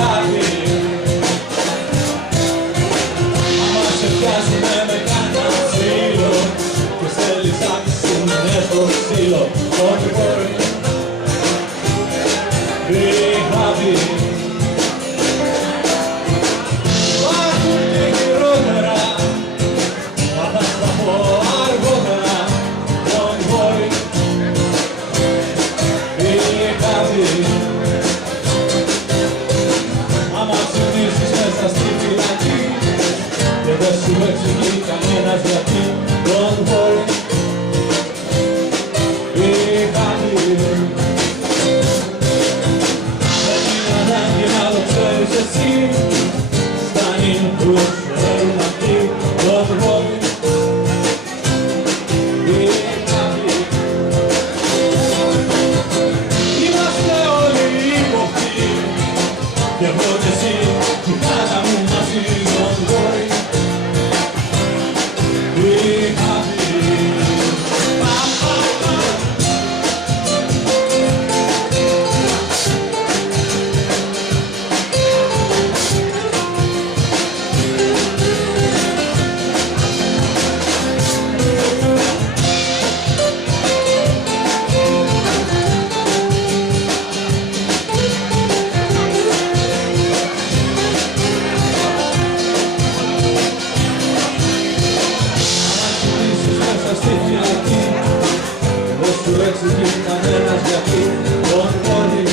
happy. Άμα σε πιάσουνε με κανένα ξύλο και θέλεις να πισούνε στο ξύλο, don't worry, be happy. Υπάρχουν και χειρότερα, μα θα στα πω αργότερα, don't worry, be happy. Άμα ξυπνήσεις μέσα στη φυλακή και δεν σου εξηγεί κανένας γιατί, don't worry, be happy. Δεν είναι ανάγκη να το ξέρεις εσύ, φτάνει που ξέρουν αυτοί, don't worry, be happy. Είμαστε όλοι υποπτοί και εγώ και εσύ, τη χάρα μου μαζί, don't worry, be happy. Παμ, παμ, παμ. Στη φυλακή, δεν σου εξηγεί κανένας γιατί, don't worry,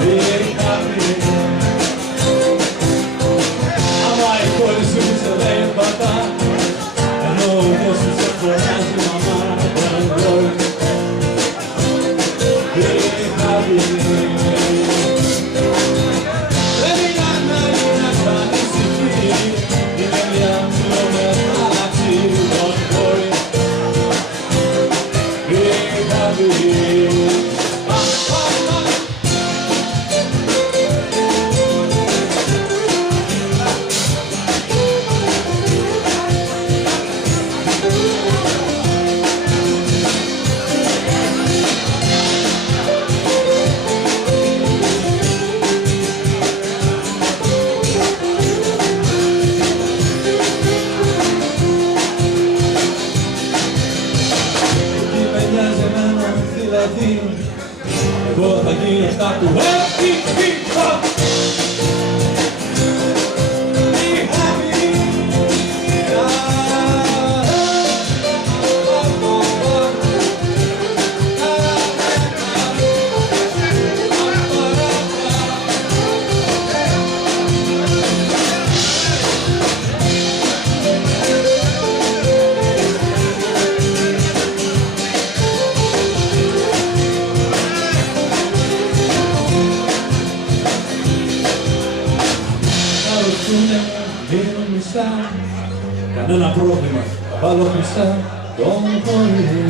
be happy. Άμα η κόρη σου σε λέει πατά, ενώ ο γιος σου σε φωνάζει μαμά, don't worry, be happy. Δεν είναι ανάγκη να κάνεις ησυχή, είναι μια ψηλόμερα. Don't worry, be happy. Δηλαδή, εγώ θα γίνω στα του happy people. Be happy. Δίνω μισά, κανένα πρόβλημα, θα βάλω μισά, don't worry.